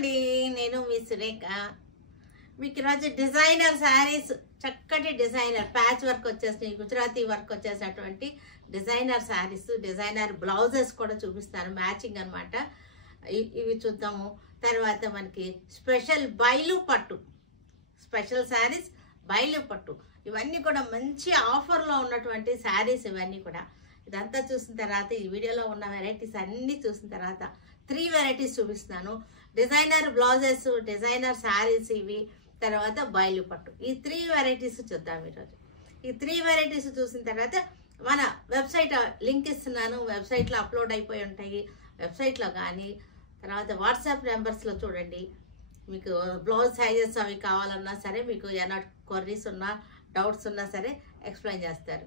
అండి, నేను మీ సురేఖ. మీకు ఈరోజు డిజైనర్ శారీస్, చక్కటి డిజైనర్ ప్యాచ్ వర్క్ వచ్చేసినాయి, గుజరాతీ వర్క్ వచ్చేసినటువంటి డిజైనర్ శారీస్, డిజైనర్ బ్లౌజెస్ కూడా చూపిస్తాను, మ్యాచింగ్ అనమాట. ఇవి చూద్దాము. తర్వాత మనకి స్పెషల్ బయలు పట్టు, స్పెషల్ శారీస్ బయలు పట్టు, ఇవన్నీ కూడా మంచి ఆఫర్లో ఉన్నటువంటి శారీస్. ఇవన్నీ కూడా ఇదంతా చూసిన తర్వాత, ఈ వీడియోలో ఉన్న వెరైటీస్ అన్నీ చూసిన తర్వాత 3 వెరైటీస్ చూపిస్తున్నాను. డిజైనర్ బ్లౌజెస్, డిజైనర్ శారీస్ ఇవి, తర్వాత బయలు పట్టు, ఈ 3 వెరైటీస్ చూద్దాం ఈరోజు. ఈ 3 వెరైటీస్ చూసిన తర్వాత మన వెబ్సైట్ లింక్ ఇస్తున్నాను, వెబ్సైట్లో అప్లోడ్ అయిపోయి ఉంటాయి. వెబ్సైట్లో కానీ తర్వాత వాట్సాప్ నెంబర్స్లో చూడండి. మీకు బ్లౌజ్ సైజెస్ అవి కావాలన్నా సరే, మీకు ఏమైనా క్వరీస్ ఉన్నా, డౌట్స్ ఉన్నా సరే ఎక్స్ప్లెయిన్ చేస్తారు.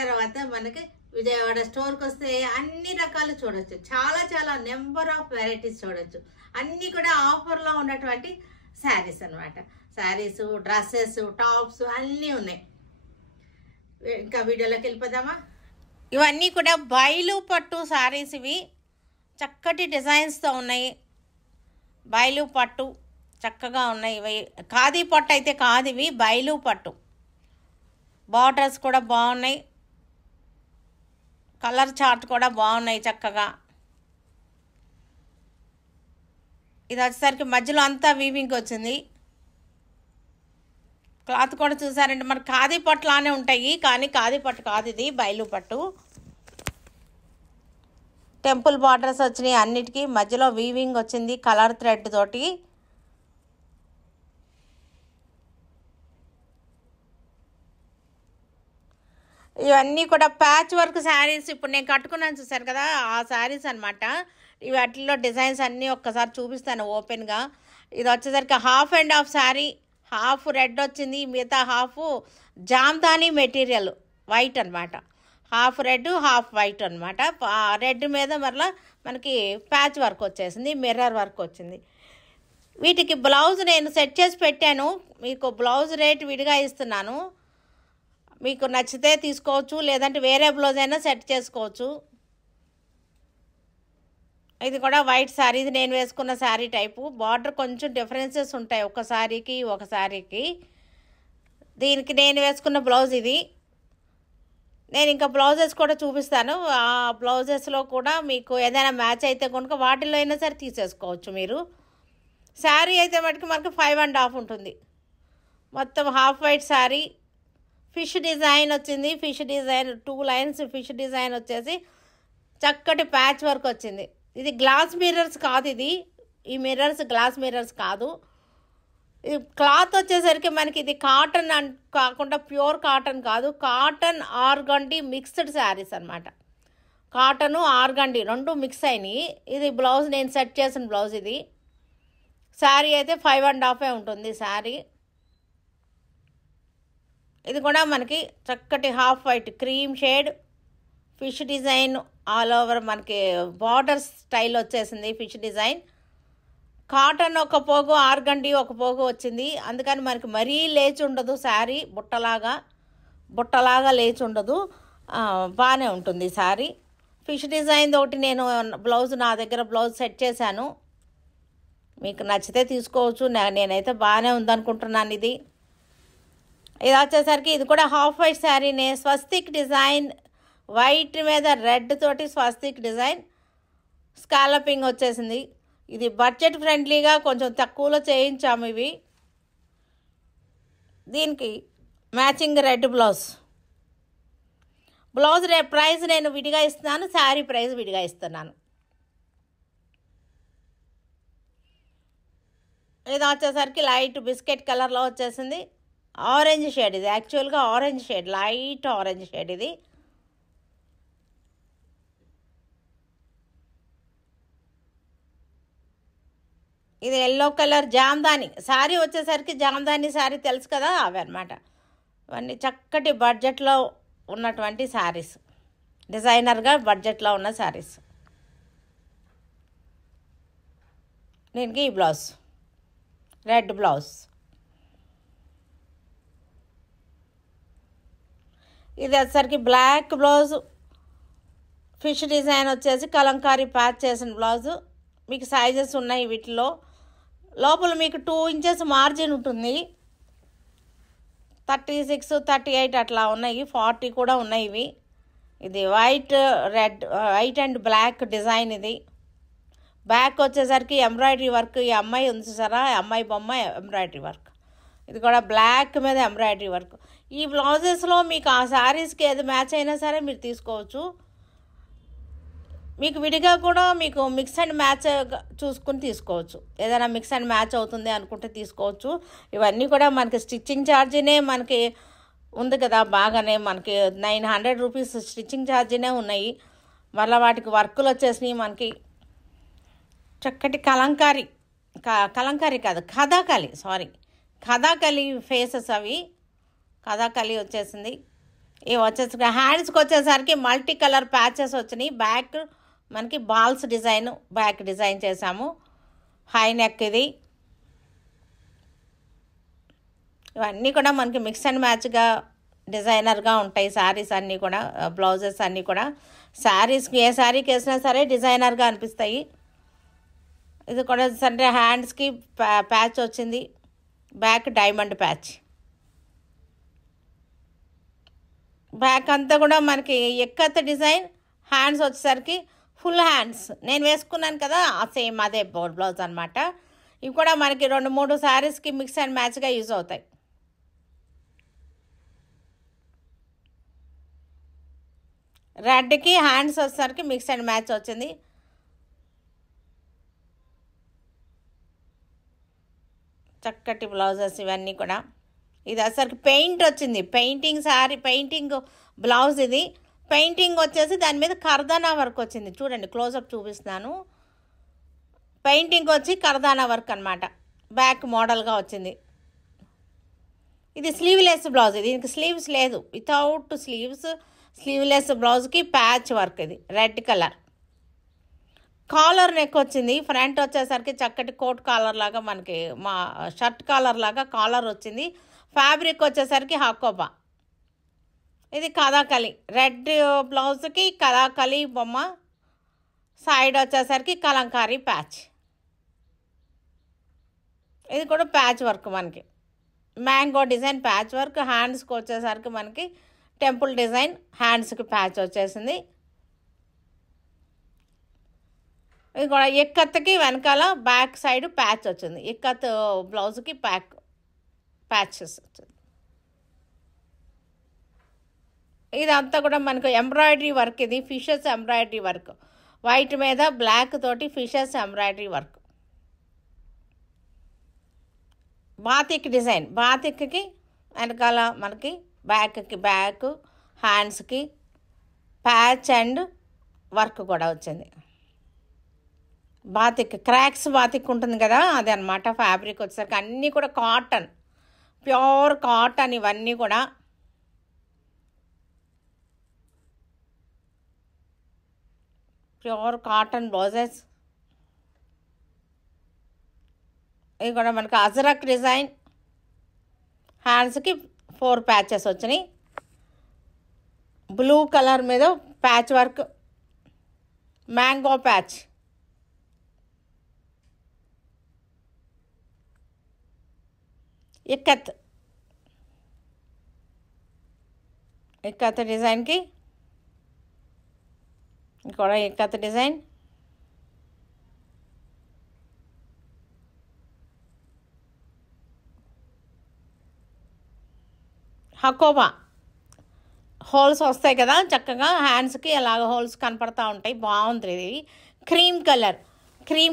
తర్వాత మనకి విజయవాడ స్టోర్కి వస్తే అన్ని రకాలు చూడొచ్చు, చాలా చాలా నెంబర్ ఆఫ్ వెరైటీస్ చూడొచ్చు. అన్నీ కూడా ఆఫర్లో ఉన్నటువంటి శారీస్ అనమాట. శారీస్, డ్రెస్సెస్, టాప్స్ అన్నీ ఉన్నాయి. ఇంకా వీడియోలోకి వెళ్ళిపోదామా? ఇవన్నీ కూడా బయలు పట్టు శారీస్. ఇవి చక్కటి డిజైన్స్తో ఉన్నాయి. బయలు పట్టు చక్కగా ఉన్నాయి. ఇవి ఖాదీ పట్టు అయితే కాదు, ఇవి బయలు పట్టు. బార్డర్స్ కూడా బాగున్నాయి, కలర్ చార్ట్ కూడా బాగున్నాయి చక్కగా. ఇది వచ్చేసరికి మధ్యలో అంతా వీవింగ్ వచ్చింది. క్లాత్ కూడా చూసారంటే మనకి ఖాదీ పట్టులానే ఉంటాయి, కానీ ఖాదీ పట్టు కాదు, ఇది బయలు పట్టు. టెంపుల్ బార్డర్స్ వచ్చినాయి, అన్నిటికీ మధ్యలో వీవింగ్ వచ్చింది కలర్ థ్రెడ్ తోటి. ఇవన్నీ కూడా ప్యాచ్ వర్క్ శారీస్. ఇప్పుడు నేను కట్టుకున్నాను చూసారు కదా, ఆ శారీస్ అనమాట. ఇవి వాటిల్లో డిజైన్స్ అన్నీ ఒక్కసారి చూపిస్తాను ఓపెన్గా. ఇది వచ్చేసరికి half and half sari, half red వచ్చింది, మిగతా హాఫ్ జామ్దానీ మెటీరియల్ వైట్ అనమాట. హాఫ్ రెడ్ హాఫ్ వైట్ అనమాట. రెడ్ మీద మరలా మనకి ప్యాచ్ వర్క్ వచ్చేసింది, మిర్రర్ వర్క్ వచ్చింది. వీటికి బ్లౌజ్ నేను సెట్ చేసి పెట్టాను, మీకు బ్లౌజ్ రేట్ విడిగా ఇస్తున్నాను. మీకు నచ్చితే తీసుకోవచ్చు, లేదంటే వేరే బ్లౌజ్ అయినా సెట్ చేసుకోవచ్చు. ఇది కూడా వైట్ శారీ, ఇది నేను వేసుకున్న శారీ టైపు. బార్డర్ కొంచెం డిఫరెన్సెస్ ఉంటాయి ఒక శారీకి ఒక శారీకి. దీనికి నేను వేసుకున్న బ్లౌజ్ ఇది. నేను ఇంకా బ్లౌజెస్ కూడా చూపిస్తాను. ఆ బ్లౌజెస్లో కూడా మీకు ఏదైనా మ్యాచ్ అయితే కనుక వాటిల్లో అయినా సరే తీసేసుకోవచ్చు మీరు. శారీ అయితే మటుకు మనకి 5.5 ఉంటుంది. మొత్తం half white sari, fish design వచ్చింది. Fish design 2 lines fish design వచ్చేసి చక్కటి ప్యాచ్ వర్క్ వచ్చింది. ఇది గ్లాస్ మిర్రర్స్ కాదు, ఈ మిర్రర్స్ గ్లాస్ మిర్రర్స్ కాదు. ఈ క్లాత్ వచ్చేసరికి మనకి ఇది కాటన్ కాకుండా ప్యూర్ కాటన్ కాదు, కాటన్ ఆర్గండి మిక్స్డ్ శారీస్ అనమాట. కాటను ఆర్గండి 2 మిక్స్ అయినాయి. ఇది బ్లౌజ్ నేను సెట్ చేసిన బ్లౌజ్. ఇది శారీ అయితే 5.5 ఉంటుంది శారీ. ఇది కూడా మనకి చక్కటి half white cream shade fish design all over, మనకి బార్డర్ స్టైల్ వచ్చేసింది ఫిష్ డిజైన్. కాటన్ ఒక పోగు, ఆర్గండి ఒక పోగు వచ్చింది. అందుకని మనకి మరీ లేచి ఉండదు శారీ, బుట్టలాగా లేచి ఉండదు, బాగానే ఉంటుంది శారీ. ఫిష్ డిజైన్ తోటి నేను బ్లౌజ్, నా దగ్గర బ్లౌజ్ సెట్ చేశాను. మీకు నచ్చితే తీసుకోవచ్చు, నేనైతే బాగానే ఉందనుకుంటున్నాను. ఇది వచ్చేసరికి ఇది కూడా హాఫ్ వైట్ శారీనే. స్వస్తిక్ డిజైన్, వైట్ మీద రెడ్ తోటి స్వస్తిక్ డిజైన్, స్కాలపింగ్ వచ్చేసింది. ఇది బడ్జెట్ ఫ్రెండ్లీగా కొంచెం తక్కువలో చేయించాము ఇవి. దీనికి మ్యాచింగ్ రెడ్ బ్లౌజ్. ప్రైస్ నేను విడిగా ఇస్తున్నాను, శారీ ప్రైస్ విడిగా ఇస్తున్నాను. ఇది వచ్చేసరికి లైట్ బిస్కెట్ కలర్లో వచ్చేసింది. ఆరెంజ్ షేడ్, ఇది యాక్చువల్గా orange shade, light orange shade. ఇది ఎల్లో కలర్ జామ్దాని శారీ వచ్చేసరికి, జామ్దాని శారీ తెలుసు కదా, అవి అనమాట. ఇవన్నీ చక్కటి బడ్జెట్లో ఉన్నటువంటి శారీస్, డిజైనర్గా బడ్జెట్లో ఉన్న శారీస్. దీనికి ఈ బ్లౌజ్ రెడ్ బ్లౌజ్. ఇది వచ్చేసరికి బ్లాక్ బ్లౌజ్, ఫిష్ డిజైన్ వచ్చేసి కలంకారీ ప్యాచ్ చేసిన బ్లౌజు. మీకు సైజెస్ ఉన్నాయి వీటిలో. లోపల మీకు 2 ఇంచెస్ మార్జిన్ ఉంటుంది. 36, 38 అట్లా ఉన్నాయి, 40 కూడా ఉన్నాయి ఇవి. ఇది వైట్ అండ్ బ్లాక్ డిజైన్. ఇది బ్యాక్ వచ్చేసరికి ఎంబ్రాయిడరీ వర్క్. ఈ అమ్మాయి ఉంది సరే, అమ్మాయి బొమ్మ ఎంబ్రాయిడరీ వర్క్. ఇది కూడా బ్లాక్ మీద ఎంబ్రాయిడరీ వర్క్. ఈ బ్లౌజెస్లో మీకు ఆ శారీస్కి ఏది మ్యాచ్ అయినా సరే మీరు తీసుకోవచ్చు. మీకు విడిగా కూడా మీకు మిక్స్ అండ్ మ్యాచ్ చూసుకుని తీసుకోవచ్చు. ఏదైనా మిక్స్ అండ్ మ్యాచ్ అవుతుంది అనుకుంటే తీసుకోవచ్చు. ఇవన్నీ కూడా మనకి స్టిచ్చింగ్ ఛార్జీనే మనకి ఉంది కదా, బాగానే మనకి 900 రూపీస్ స్టిచ్చింగ్ ఛార్జీనే ఉన్నాయి. మళ్ళీ వాటికి వర్కులు వచ్చేసినాయి మనకి. చక్కటి కలంకారీ కాదు, కథాకళి ఫేసెస్ అవి. కథాకళి వచ్చేసింది. ఇవి వచ్చేసి హ్యాండ్స్కి వచ్చేసరికి మల్టీ కలర్ ప్యాచెస్ వచ్చినాయి. బ్యాక్ మనకి బాల్స్ బ్యాక్ డిజైన్ చేసాము. హై నెక్ ఇది. ఇవన్నీ కూడా మనకి మిక్స్ అండ్ మ్యాచ్గా డిజైనర్గా ఉంటాయి శారీస్ అన్నీ కూడా, బ్లౌజెస్ అన్నీ కూడా. శారీస్కి ఏ శారీకి వేసినా సరే డిజైనర్గా అనిపిస్తాయి. ఇది కూడా అంటే హ్యాండ్స్కి ప్యాచ్ వచ్చింది, బ్యాక్ డైమండ్ ప్యాచ్. బ్యాక్ అంతా కూడా మనకి ఎక్కత్ డిజైన్. హ్యాండ్స్ వచ్చేసరికి ఫుల్ హ్యాండ్స్ నేను వేసుకున్నాను కదా, సేమ్ అదే బ్లౌజ్ అనమాట. ఇవి కూడా మనకి 2-3 శారీస్కి మిక్స్ అండ్ మ్యాచ్గా యూజ్ అవుతాయి. రెడ్కి హ్యాండ్స్ వచ్చేసరికి మిక్స్ అండ్ మ్యాచ్ వచ్చింది. చక్కటి బ్లౌజెస్ ఇవన్నీ కూడా. ఇది అసలు పెయింట్ వచ్చింది, పెయింటింగ్ బ్లౌజ్. ఇది పెయింటింగ్ వచ్చేసి దాని మీద కర్దానా వర్క్ వచ్చింది. చూడండి, క్లోజప్ చూపిస్తున్నాను. పెయింటింగ్ వచ్చి కర్దానా వర్క్ అనమాట. బ్యాక్ మోడల్గా వచ్చింది. ఇది స్లీవ్లెస్ బ్లౌజ్. దీనికి స్లీవ్స్ లేదు, వితౌట్ స్లీవ్లెస్ బ్లౌజ్కి ప్యాచ్ వర్క్. ఇది రెడ్ కలర్. కాలర్ నెక్ వచ్చింది. ఫ్రంట్ వచ్చేసరికి చక్కటి కోట్ కాలర్ లాగా, మనకి మా షర్ట్ కాలర్ లాగా కాలర్ వచ్చింది. ఫ్యాబ్రిక్ వచ్చేసరికి హకోబా. ఇది కథాకళి. రెడ్ బ్లౌజ్కి కథాకళి బొమ్మ. సైడ్ వచ్చేసరికి కలంకారీ ప్యాచ్. ఇది కూడా ప్యాచ్ వర్క్ మనకి. Mango design patch work. హ్యాండ్స్కి వచ్చేసరికి మనకి టెంపుల్ డిజైన్. హ్యాండ్స్కి ప్యాచ్ వచ్చేసింది. ఇది కూడా ఎక్కత్కి వెనకాల బ్యాక్ సైడ్ ప్యాచ్ వచ్చింది. ఎక్కత్ బ్లౌజ్కి ప్యాచెస్ వచ్చింది. ఇదంతా కూడా మనకు ఎంబ్రాయిడరీ వర్క్. ఇది ఫిషెస్ ఎంబ్రాయిడరీ వర్క్. వైట్ మీద బ్లాక్ తోటి fishes embroidery work. Batik design. బాతిక్కి వెనకాల మనకి బ్యాక్ హ్యాండ్స్కి ప్యాచ్ అండ్ వర్క్ కూడా వచ్చింది. బాతిక్ క్రాక్స్ బాతిక్ ఉంటుంది కదా, అది అనమాట. ఫ్యాబ్రిక్ వచ్చేసరికి అన్నీ కూడా కాటన్, ప్యూర్ కాటన్. ఇవన్నీ కూడా ప్యూర్ కాటన్ బ్లౌజెస్. ఇది కూడా మనకి అజరక్ డిజైన్. హ్యాండ్స్కి 4 ప్యాచెస్ వచ్చినాయి. బ్లూ కలర్ మీద patch work, mango patch. Ikat డిజైన్కి కూడా ఇక్కత్ డిజైన్. హకోబా. హోల్స్ వస్తాయి కదా చక్కగా హ్యాండ్స్కి, అలాగ హోల్స్ కనపడతా ఉంటాయి. బాగుంది ఇది. క్రీమ్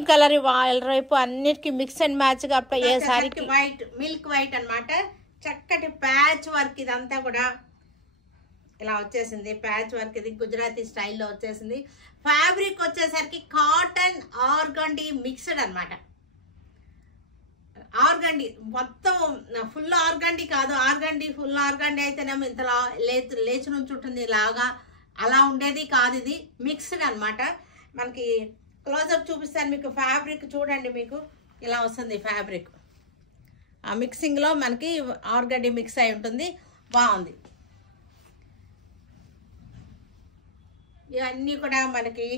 కలర్ రేపు అన్నిటికీ మిక్స్ అండ్ మ్యాచ్గా అప్పుడు ఏ సారీకి వైట్, మిల్క్ వైట్ అనమాట. చక్కటి ప్యాచ్ వర్క్. ఇదంతా కూడా ఇలా వచ్చేసింది ప్యాచ్ వర్క్. ఇది గుజరాతీ స్టైల్లో వచ్చేసింది. ఫ్యాబ్రిక్ వచ్చేసరికి కాటన్ ఆర్గండి మిక్స్డ్ అనమాట. ఆర్గండి మొత్తం ఫుల్ ఆర్గండి కాదు. ఫుల్ ఆర్గండి అయితేనేమో ఇంతలా లేచి నుంచి ఉంటుంది ఇలాగా, అలా ఉండేది కాదు. ఇది మిక్స్డ్ అనమాట. మనకి క్లోజప్ చూపిస్తాను మీకు. ఫ్యాబ్రిక్ చూడండి, మీకు ఇలా వస్తుంది ఫ్యాబ్రిక్. ఆ మిక్సింగ్లో మనకి ఆర్గండి మిక్స్ అయి ఉంటుంది. బాగుంది. ఇవన్నీ కూడా మనకి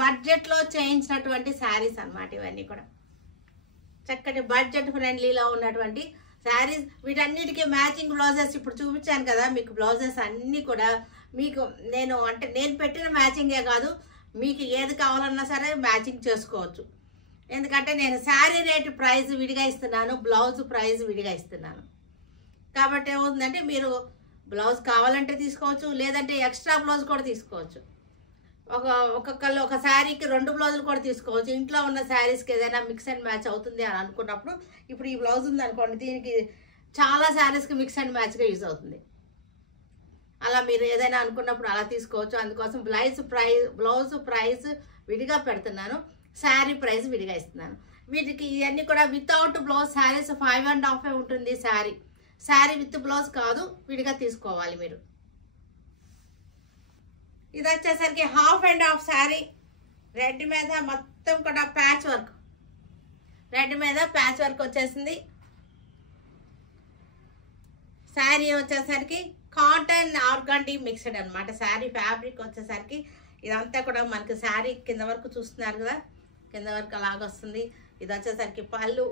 బడ్జెట్లో చేయించినటువంటి శారీస్ అన్నమాట. ఇవన్నీ కూడా చక్కటి బడ్జెట్ ఫ్రెండ్లీలో ఉన్నటువంటి శారీస్. వీటన్నిటికీ మ్యాచింగ్ బ్లౌజెస్ ఇప్పుడు చూపించాను కదా మీకు. బ్లౌజెస్ అన్నీ కూడా మీకు నేను పెట్టిన మ్యాచింగే కాదు, మీకు ఏది కావాలన్నా సరే మ్యాచింగ్ చేసుకోవచ్చు. ఎందుకంటే నేను శారీ రేటు ప్రైస్ విడిగా ఇస్తున్నాను, బ్లౌజ్ ప్రైస్ విడిగా ఇస్తున్నాను. కాబట్టి ఏమవుతుందంటే మీరు బ్లౌజ్ కావాలంటే తీసుకోవచ్చు, లేదంటే ఎక్స్ట్రా బ్లౌజ్ కూడా తీసుకోవచ్చు. ఒక్కొక్కళ్ళు ఒక శారీకి 2 బ్లౌజులు కూడా తీసుకోవచ్చు. ఇంట్లో ఉన్న శారీస్కి ఏదైనా మిక్స్ అండ్ మ్యాచ్ అవుతుంది అని అనుకున్నప్పుడు, ఇప్పుడు ఈ బ్లౌజ్ ఉంది అనుకోండి, దీనికి చాలా శారీస్కి మిక్స్ అండ్ మ్యాచ్గా యూజ్ అవుతుంది. అలా మీరు ఏదైనా అనుకున్నప్పుడు అలా తీసుకోవచ్చు. అందుకోసం బ్లౌజ్ ప్రైస్ విడిగా పెడుతున్నాను, శారీ ప్రైస్ విడిగా ఇస్తున్నాను. వీటికి ఇవన్నీ కూడా వితౌట్ బ్లౌజ్ శారీస్ 5.5 ఉంటుంది. శారీ విత్ బ్లౌజ్ కాదు, విడిగా తీసుకోవాలి మీరు. ఇది వచ్చేసరికి 1/2 శారీ, రెడ్ మీద మొత్తం కూడా ప్యాచ్ వర్క్, రెడ్ మీద ప్యాచ్ వర్క్ వచ్చేసింది. శారీ వచ్చేసరికి కాటన్ ఆర్గాండీ మిక్స్డ్ అనమాట. శారీ ఫ్యాబ్రిక్ వచ్చేసరికి ఇదంతా కూడా మనకి శారీ కింద వరకు చూస్తున్నారు కదా, కింద వరకు అలాగ వస్తుంది. ఇది వచ్చేసరికి పళ్ళు.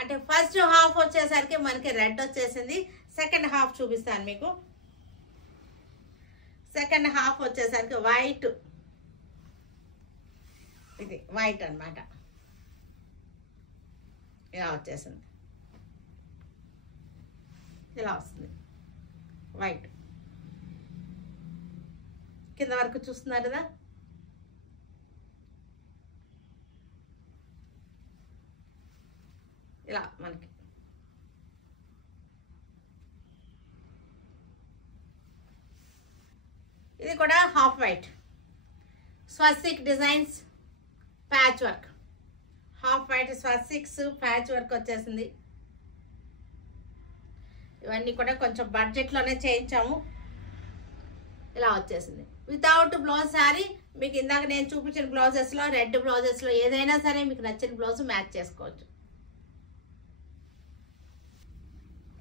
అంటే ఫస్ట్ హాఫ్ వచ్చేసరికి మనకి రెడ్ వచ్చేసింది. సెకండ్ హాఫ్ చూపిస్తాను మీకు. సెకండ్ హాఫ్ వచ్చేసరికి వైట్, ఇది వైట్ అనమాట. ఇలా వచ్చేసింది, ఇలా వస్తుంది వైట్. కింద వరకు చూస్తున్నారు కదా, ఇలా మనకి ఇది కూడా half white. Swastik designs patch work, half white swastiks patch work వచ్చేసింది. ఇవన్నీ కూడా కొంచెం బడ్జెట్లోనే చేయించాము. ఇలా వచ్చేసింది వితౌట్ బ్లౌజ్ శారీ. మీకు ఇందాక నేను చూపించిన బ్లౌజెస్లో, రెడ్ బ్లౌజెస్లో ఏదైనా సరే మీకు నచ్చిన బ్లౌజ్ మ్యాచ్ చేసుకోవచ్చు.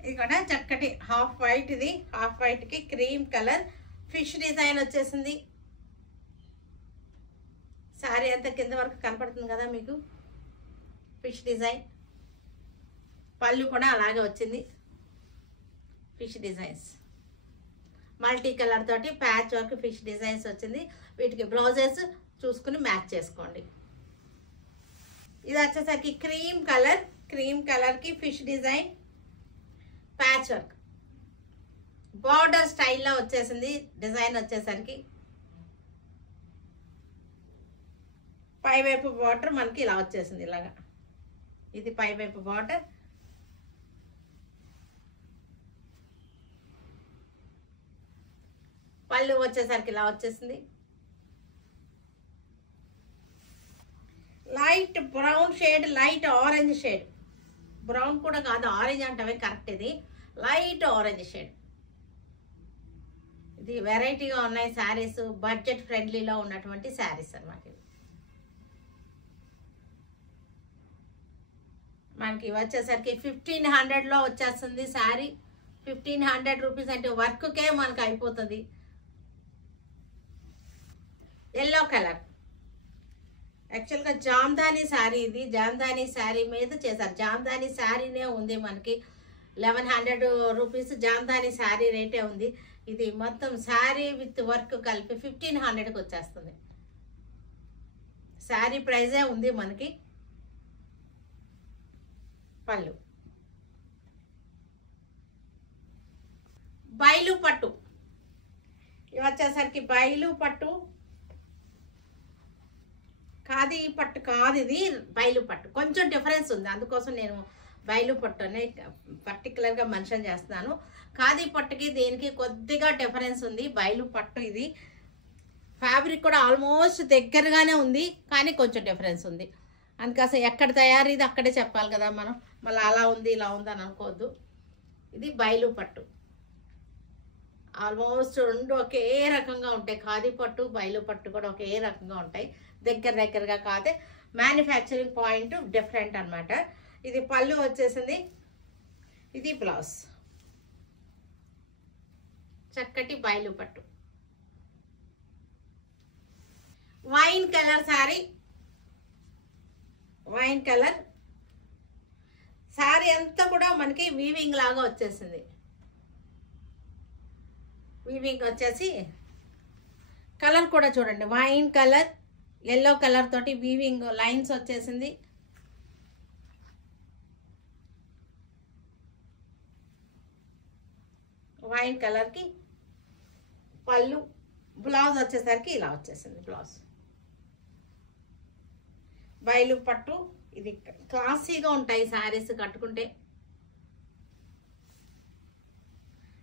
ఇది కూడా చక్కటి హాఫ్ వైట్. ఇది హాఫ్ వైట్కి క్రీమ్ కలర్ ఫిష్ డిజైన్ వచ్చేసింది. శారీ అంతా కింద వరకు కనపడుతుంది కదా మీకు, ఫిష్ డిజైన్. పళ్ళు కూడా అలాగే వచ్చింది, ఫిష్ డిజైన్స్. మల్టీ కలర్ తోటి ప్యాచ్ వర్క్ ఫిష్ డిజైన్స్ వచ్చింది. వీటికి బ్లౌజెస్ చూసుకుని మ్యాచ్ చేసుకోండి. ఇది వచ్చేసరికి క్రీమ్ కలర్, క్రీమ్ కలర్కి fish design patch work. Border స్టైల్లో వచ్చేసింది డిజైన్ వచ్చేసరికి. పైవైపు బార్డర్ మనకి ఇలా వచ్చేసింది, ఇలాగా. ఇది పైవైపు బార్డర్. పళ్ళు వచ్చేసరికి ఇలా వచ్చేసింది. Light brown shade, light orange shade. Brown కూడా కాదు, ఆరెంజ్ అంటే కరెక్ట్. ఇది లైట్ ఆరెంజ్ షేడ్. ఇది వెరైటీగా ఉన్నాయి శారీస్, బడ్జెట్ ఫ్రెండ్లీలో ఉన్నటువంటి శారీస్ అన్నమాట. మనకి వచ్చేసరికి 1500లో వచ్చేస్తుంది శారీ. 1500 రూపీస్ అంటే వర్క్కే మనకు అయిపోతుంది. ఎల్లో కలర్, యాక్చువల్గా జామ్దాని శారీ. ఇది జామ్దాని శారీ మీద చేశారు. జామ్దాని శారీనే ఉంది మనకి. 1100 రూపీస్ జామ్దాని శారీ రేటే ఉంది. ఇది మొత్తం శారీ విత్ వర్క్ కలిపి 1500కి వచ్చేస్తుంది. శారీ ప్రైజే ఉంది మనకి. పళ్ళు బయలు పట్టు. ఇవి వచ్చేసరికి బయలు పట్టు, ఖాదీ పట్టు కాదు, ఇది బయలు పట్టు. కొంచెం డిఫరెన్స్ ఉంది, అందుకోసం నేను బయలు పట్టు అనే పర్టికులర్గా మెన్షన్ చేస్తున్నాను. ఖాదీ పట్టుకి దీనికి కొద్దిగా డిఫరెన్స్ ఉంది. బయలు పట్టు ఇది ఫ్యాబ్రిక్ కూడా ఆల్మోస్ట్ దగ్గరగానే ఉంది, కానీ కొంచెం డిఫరెన్స్ ఉంది. అందుకోసం ఎక్కడ తయారు ఇది అక్కడే చెప్పాలి కదా మనం. మళ్ళీ అలా ఉంది ఇలా ఉంది అని అనుకోవద్దు. ఇది బయలు పట్టు. ఆల్మోస్ట్ రెండు ఒకే రకంగా ఉంటాయి. ఖాదీ పట్టు, బయలు పట్టు కూడా ఒకే రకంగా ఉంటాయి. దగ్గరగా కాదే, మ్యానుఫ్యాక్చరింగ్ పాయింట్ డిఫరెంట్ అన్నమాట. ఇది పళ్ళు వచ్చేసింది. ఇది బ్లౌజ్. చక్కటి బయలు పట్టు. Wine colour sari, wine colour sari అంతా కూడా మనకి వీవింగ్ లాగా వచ్చేసింది. వీవింగ్ వచ్చేసి కలర్ కూడా చూడండి, వైన్ కలర్, ఎల్లో కలర్ తోటి వీవింగ్ లైన్స్ వచ్చేసింది. వైన్ కలర్కి పళ్ళు, బ్లౌజ్ వచ్చేసరికి ఇలా వచ్చేసింది. బ్లౌజ్ బయలు పట్టు, ఇది క్లాసీగా ఉంటాయి శారీస్ కట్టుకుంటే.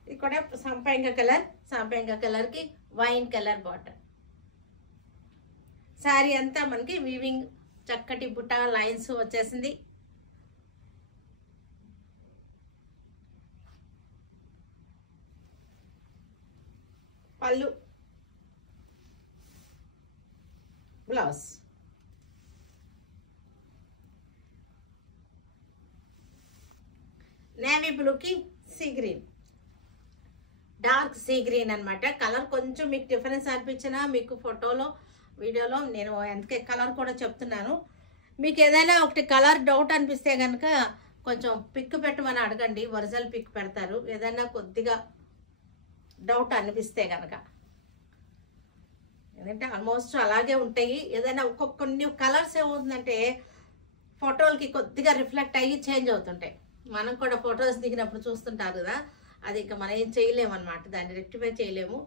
ఇది కూడా సంపంగ కలర్కి వైన్ కలర్ బార్డర్. శారీ అంతా మనకి వీవింగ్ చక్కటి బుట్ట లైన్స్ వచ్చేసింది. పళ్ళు, బ్లౌజ్. నేవీ బ్లూకి sea green, dark sea green అనమాట. కలర్ కొంచెం మీకు డిఫరెన్స్ అనిపించినా మీకు ఫోటోలో వీడియోలో నేను అందుకే కలర్ కూడా చెప్తున్నాను. మీకు ఏదైనా ఒకటి కలర్ డౌట్ అనిపిస్తే కనుక కొంచెం పిక్ పెట్టమని అడగండి, ఒరిజినల్ పిక్ పెడతారు. ఏదైనా కొద్దిగా డౌట్ అనిపిస్తే కనుక, ఎందుకంటే ఆల్మోస్ట్ అలాగే ఉంటాయి. ఏదైనా కొన్ని కలర్స్ ఏమవుతుందంటే ఫోటోలకి కొద్దిగా రిఫ్లెక్ట్ అయ్యి చేంజ్ అవుతుంటాయి. మనం కూడా ఫొటోస్ దిగినప్పుడు చూస్తుంటారు కదా, అది ఇంకా మనం ఏం చేయలేమన్నమాట, దాన్ని రెక్టిఫై చేయలేము.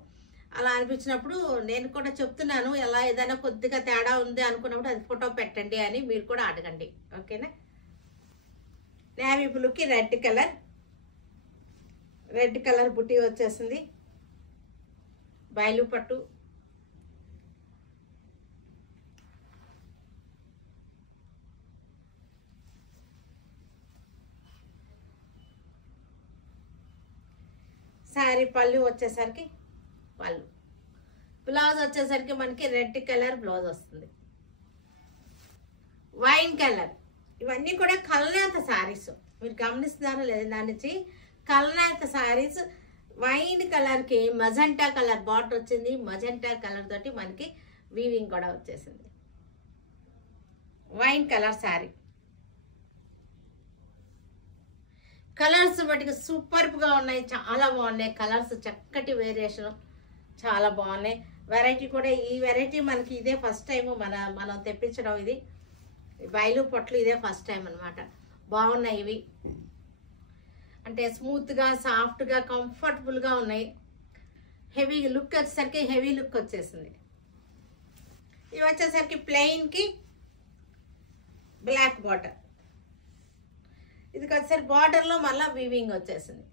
అలా అనిపించినప్పుడు నేను కూడా చెప్తున్నాను, ఎలా ఏదైనా కొద్దిగా తేడా ఉంది అనుకున్నప్పుడు అది ఫోటో పెట్టండి అని మీరు కూడా అడగండి, ఓకేనా. నేవీ బ్లూకి రెడ్ కలర్ బుట్టి వచ్చేసింది. బయలు పట్టు, శారీ పళ్ళు వచ్చేసరికి పళ్ళు, బ్లౌజ్ వచ్చేసరికి మనకి రెడ్ కలర్ బ్లౌజ్ వస్తుంది. వైన్ కలర్, ఇవన్నీ కూడా కల్నేత శారీస్, మీరు గమనిస్తున్నారో లేదు, దాని నుంచి కల్నేత శారీస్. వైన్ కలర్కి మజెంటా కలర్ బార్డర్ వచ్చింది. మజెంటా కలర్ తోటి మనకి వీవింగ్ కూడా వచ్చేసింది. వైన్ కలర్ శారీ కలర్స్ బట్టి సూపర్గా ఉన్నాయి, చాలా బాగున్నాయి కలర్స్, చక్కటి వేరియేషన్, చాలా బాగున్నాయి. వెరైటీ కూడా, ఈ వెరైటీ మనకి ఇదే ఫస్ట్ టైం మనం తెప్పించడం. ఇది బయలు పొట్లు ఇదే ఫస్ట్ టైం అనమాట. బాగున్నాయి ఇవి, అంటే స్మూత్గా సాఫ్ట్గా కంఫర్టబుల్గా ఉన్నాయి. హెవీ లుక్ వచ్చేసరికి హెవీ లుక్ వచ్చేసింది. ఇవి వచ్చేసరికి ప్లెయిన్కి బ్లాక్ బార్డర్, ఇది వచ్చేసరికి బార్డర్లో మళ్ళీ వీవింగ్ వచ్చేసింది.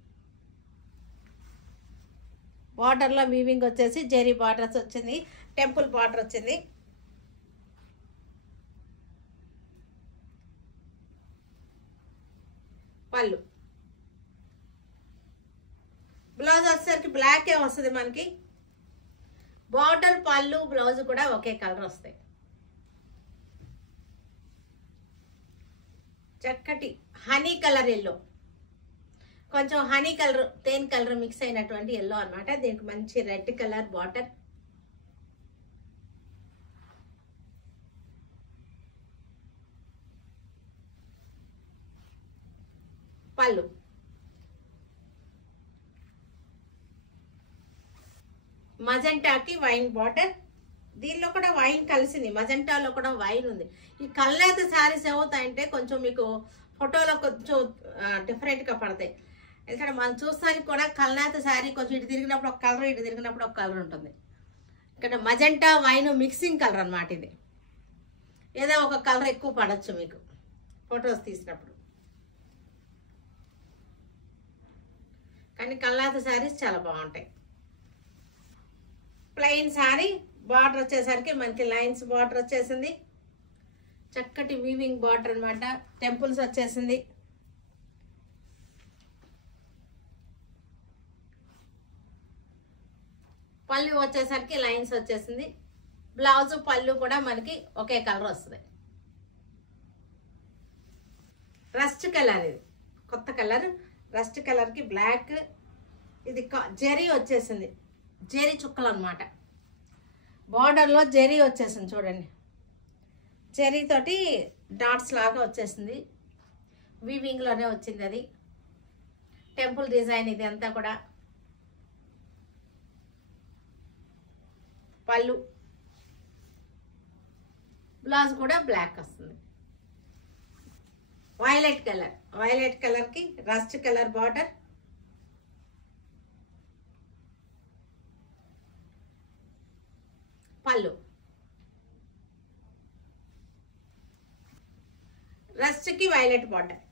బార్డర్లో వీవింగ్ వచ్చేసి జెరీ బార్డర్స్ వచ్చింది, టెంపుల్ బార్డర్ వచ్చింది. పళ్ళు, బ్లౌజ్ వచ్చేసరికి బ్లాకే వస్తుంది మనకి. బార్డర్, పళ్ళు, బ్లౌజ్ కూడా ఒకే కలర్ వస్తాయి. చక్కటి హనీ కలర్ ఎల్లో, కొంచెం honey colour tan colour mix అయినటువంటి ఎల్లో అనమాట. దీనికి మంచి రెడ్ కలర్ బార్డర్. పళ్ళు, మజెంటాకి వైన్ బార్డర్. దీనిలో కూడా వైన్ కలిసింది, మజెంటాలో కూడా వైన్ ఉంది. ఈ కల్నేత శారీస్ ఏమవుతాయంటే కొంచెం మీకు ఫోటోలో కొంచెం డిఫరెంట్గా పడతాయి. ఎందుకంటే మనం చూస్తానికి కూడా కల్నేత శారీ కొంచెం ఇటు తిరిగినప్పుడు ఒక కలర్, ఇటు తిరిగినప్పుడు ఒక కలర్ ఉంటుంది. ఇక్కడ మజెంటా వైన్ మిక్సింగ్ కలర్ అనమాట. ఇది ఏదో ఒక కలర్ ఎక్కువ పడవచ్చు మీకు ఫొటోస్ తీసినప్పుడు. కానీ కల్నేత శారీస్ చాలా బాగుంటాయి. ప్లెయిన్ శారీ, బార్డర్ వచ్చేసరికి మనకి లైన్స్ బార్డర్ వచ్చేసింది. చక్కటి వీవింగ్ బార్డర్ అనమాట, టెంపుల్స్ వచ్చేసింది. పళ్ళు వచ్చేసరికి లైన్స్ వచ్చేసింది. బ్లౌజ్ పళ్ళు కూడా మనకి ఒకే కలర్ వస్తుంది. రస్ట్ కలర్, ఇది కొత్త కలర్. రస్ట్ కలర్కి బ్లాక్, ఇది జెరీ వచ్చేసింది, జెరీ చుక్కలు అనమాట. బార్డర్లో జెరీ వచ్చేసింది చూడండి, జెరీ తోటి డాట్స్ లాగా వచ్చేసింది. వీవింగ్లోనే వచ్చింది అది. టెంపుల్ డిజైన్ ఇది అంతా కూడా. పళ్ళు, బ్లౌజ్ కూడా బ్లాక్ వస్తుంది. వైలెట్ కలర్, వైలెట్ కలర్కి రస్ట్ కలర్ బార్డర్. పళ్ళు రస్ట్కి వైలెట్ బార్డర్.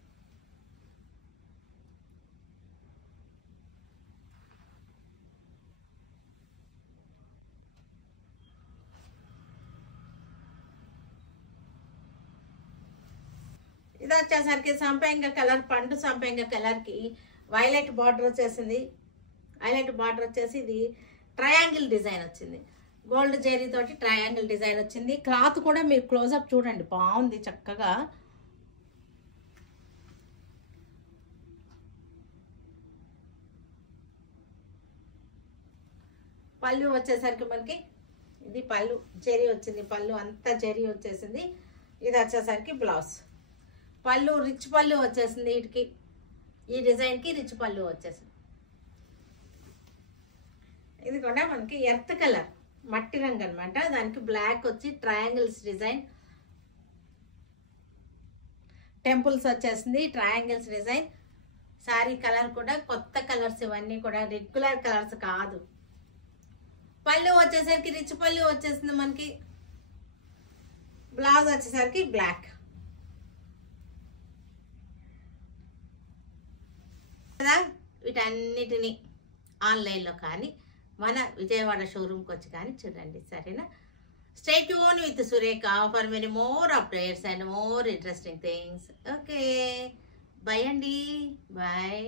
ఇది వచ్చేసరికి సంపంగ కలర్, పండు సంపంగ కలర్కి వైలెట్ బార్డర్ వచ్చేసింది. వైలెట్ బార్డర్ వచ్చేసి ఇది ట్రయాంగిల్ డిజైన్ వచ్చింది. గోల్డ్ జెరీ తోటి ట్రయాంగిల్ డిజైన్ వచ్చింది. క్లాత్ కూడా మీరు క్లోజప్ చూడండి, బాగుంది చక్కగా. పళ్ళు వచ్చేసరికి మనకి ఇది పళ్ళు జెరీ వచ్చింది. పళ్ళు అంతా జెరీ వచ్చేసింది. ఇది వచ్చేసరికి బ్లౌజ్. పళ్ళు రిచ్ పళ్ళు వచ్చేసింది. వీటికి ఈ డిజైన్కి రిచ్ పళ్ళు వచ్చేసింది. ఇది కూడా మనకి ఎర్త్ కలర్, మట్టి రంగు అనమాట. దానికి బ్లాక్ వచ్చి ట్రయాంగిల్స్ డిజైన్. టెంపుల్స్ వచ్చేసింది, ట్రయాంగిల్స్ డిజైన్. శారీ కలర్ కూడా కొత్త కలర్స్, ఇవన్నీ కూడా రెగ్యులర్ కలర్స్ కాదు. పళ్ళు వచ్చేసరికి రిచ్ పళ్ళు వచ్చేసింది మనకి. బ్లౌజ్ వచ్చేసరికి బ్లాక్. కదా వీటన్నిటిని ఆన్లైన్లో కానీ మన విజయవాడ షోరూమ్కి వచ్చి కానీ చూడండి, సరేనా? Stay tune with Surekha for many more updates and more interesting things. Okay, bye అండి, బాయ్.